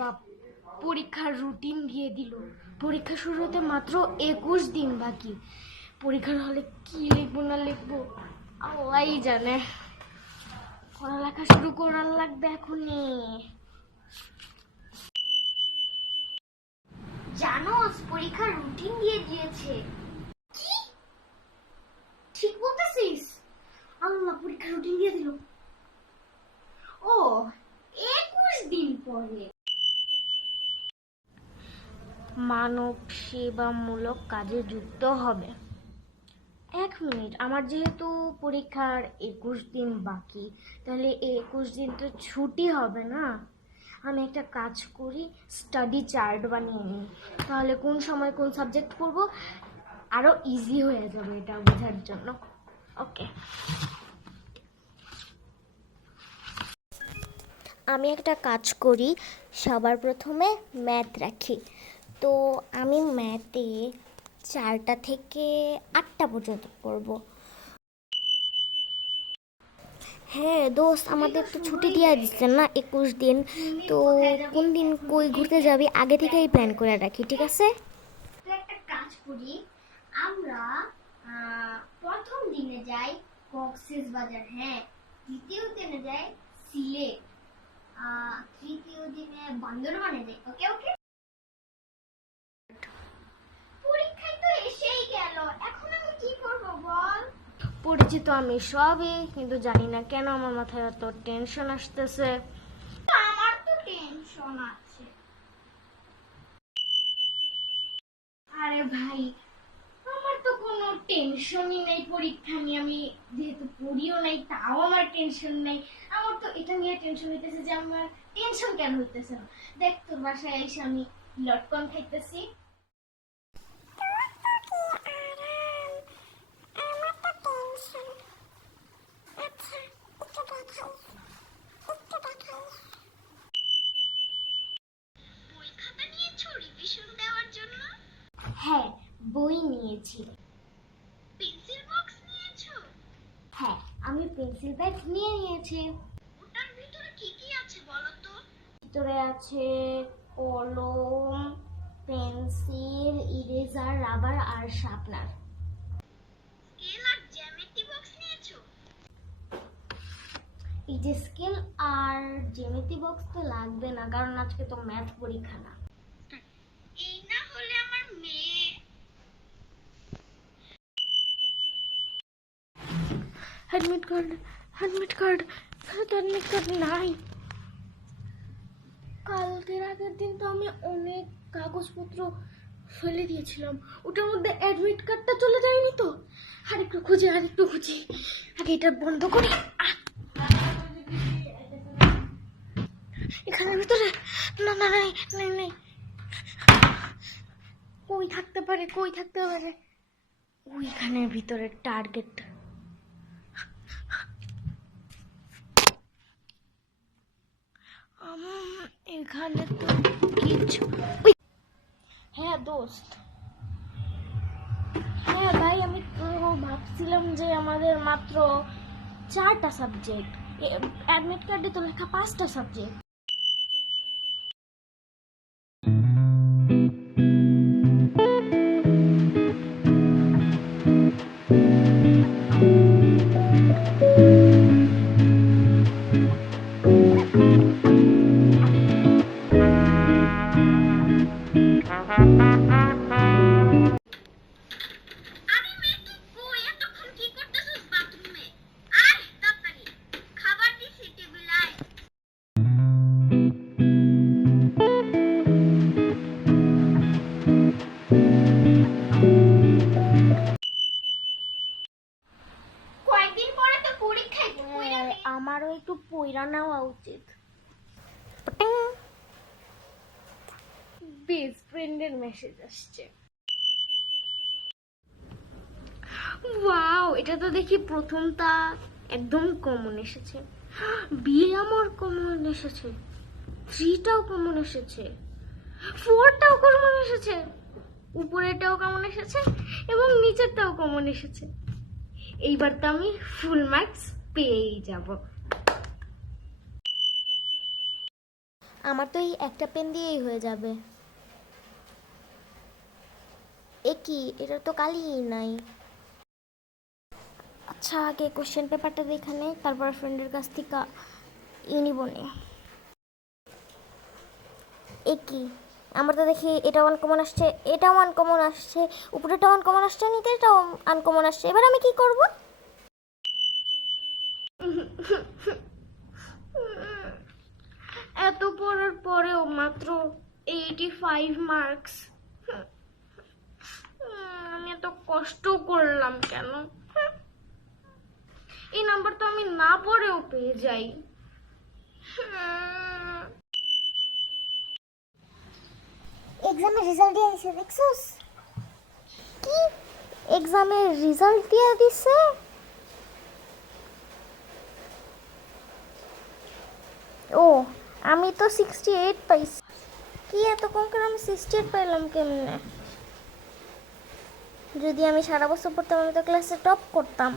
বাপ, পরীক্ষার রুটিন দিয়ে দিল। পরীক্ষা শুরু হতে মাত্র 21 দিন বাকি। পরীক্ষার হলে কি লিখবো না লিখবো আল্লাহই জানে। পড়ালেখা শুরু করার লাগবে এখনই। জানো পরীক্ষার রুটিন দিয়ে দিয়েছে। কি ঠিক বলতেছিস? আল্লাহ, পরীক্ষার রুটিন দিয়ে দিল। ও 21 দিন পরে। মানব সেবামূলক কাজে যুক্ত হবে। 1 মিনিট, আমার যেহেতু পরীক্ষার 21 দিন বাকি, তাহলে 21 দিন তো ছুটি হবে না। আমি একটা কাজ করি, স্টাডি চার্ট বানিয়ে নিই, তাহলে কোন সময় কোন সাবজেক্ট পড়ব আরো ইজি হয়ে যাবে এটা বোঝার জন্য। ওকে, আমি একটা কাজ করি, সবার প্রথমে ম্যাথ রাখি। তো আমি ম্যাথে 4টা থেকে 8টা পর্যন্ত পড়ব। হ্যাঁ দোস্ত, আমাদের তো ছুটি দিয়ে দিচ্ছে না 21 দিন। তো কোন দিন কই ঘুরতে যাবি আগে থেকেই প্ল্যান করে রাখি, ঠিক আছে? একটা কাজ করি, আমরা প্রথম দিনে যাই কক্সেস বাজার, হ্যাঁ, দ্বিতীয় দিনে যাই সিলেট, তৃতীয় দিনে বান্দরবানে যাই। ওকে ওকে, পরীক্ষায় তো এসেই গেল, এখন আমি কি করব বল? পরিচিত আমি সবই, কিন্তু জানি না কেন আমার মাথায় এত টেনশন আসতেছে। আমার তো টেনশন আছে। আরে ভাই, আমার তো কোনো টেনশনই নেই পরীক্ষা নিয়ে। আমি যেহেতু পড়িও নাই, তাও আমার টেনশন নেই। আমার তো এটা নিয়ে টেনশন হইতেছে যে আমার টেনশন কেন হইতেছে না। দেখ, তোর বাসায় এসে আমি লটকন খাইতেছি। হ্যাঁ, বই নিয়েছি। পেন্সিল বক্স নিয়েছো? হ্যাঁ, আমি পেন্সিল ব্যাগ নিয়ে নিয়েছি। ওটার ভিতরে কি কি আছে বলো তো? ভিতরে আছে কলম, পেন্সিল, ইরেজার, রাবার আর শার্পনার। স্কেল আর জ্যামিতি বক্স নিয়েছো? এই যে স্কেল আর জ্যামিতি বক্স তো লাগবে না, কারণ আজকে তো ম্যাথ পরীক্ষা না। এই না হলে আমার মেয়ে। অ্যাডমিট কার্ড, অ্যাডমিট কার্ড, তো অ্যাডমিট কার্ড নাই। কালকের আগের দিন তো আমি অনেক কাগজপত্র ফেলে দিয়েছিলাম, ওটার মধ্যে অ্যাডমিট কার্ডটা চলে যায়নি তো। আরেকটু খুঁজি, আরেকটু খুঁজি, আগে এটা বন্ধ করি। এখানের ভিতরে না না নাই নাই নাই, কই থাকতে পারে, কই থাকতে পারে? ওইখানের ভিতরে টার্গেট। এখানে তো কিছু। হ্যাঁ দোস্ত, হ্যাঁ ভাই, আমি তো ভাবছিলাম যে আমাদের মাত্র 4টা সাবজেক্ট, অ্যাডমিট কার্ডে তো লেখা 5টা সাবজেক্ট। আমারও একটু পয়রা নেওয়া উচিত। বেস্ট ফ্রেন্ডের মেসেজ আসছে। ওয়াও, এটা তো দেখি প্রথমটা একদম কমন এসেছে, বি আমার কমন এসেছে, 3টাও কমন এসেছে, 4টাও কমন এসেছে, উপরেরটাও কমন এসেছে এবং নিচেরটাও কমন এসেছে। এইবার তো আমি ফুল মার্কস পেয়েই যাব। আমার তো এই একটা পেন দিয়েই হয়ে যাবে। এ কি, এটা তো কালিই নাই। আচ্ছা, আগে কোশ্চেন পেপারটা দেখে নেই, তারপর ফ্রেন্ডের কাছ থেকে নিব নে। এ কি, আমার তো দেখি এটাও আনকমন আসছে, এটাও আনকমন আসছে, উপরেটাও আনকমন আসছে, নিতে এটাও আনকমন আসছে। এবার আমি কি করব? এত পড়ার পরেও মাত্র 85 মার্কস। আমি এত কষ্ট করলাম কেন? এই নাম্বার তো আমি না পড়েও পেয়ে যাই। এক্সামের রেজাল্ট দিয়ে দিছে, দেখছস? কি, এক্সামের রেজাল্ট দিয়ে দিছে? ও, আমি তো 68 পাইছি। কি, এত কম করে আমি 68 পাইলাম কেমনে? যদি আমি সারা বছর পড়তাম আমি তো ক্লাসে টপ করতাম।